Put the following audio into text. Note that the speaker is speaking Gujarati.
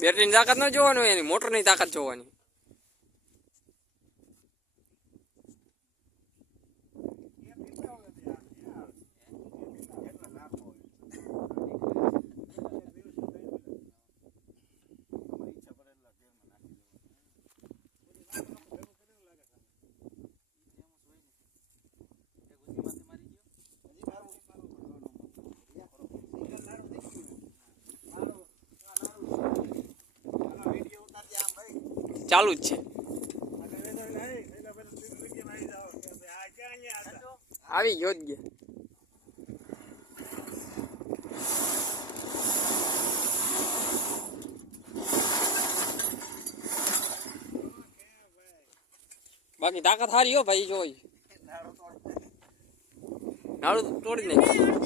બેટરીની તાકાત ન જોવાનું હોય, એની મોટરની તાકાત જોવાની. ચાલુ જ છે. આવી ગયો જ ગયા. બાકી તાકાત સારી હો ભાઈ. જોઈ નાળું તોડી નાખ્યું.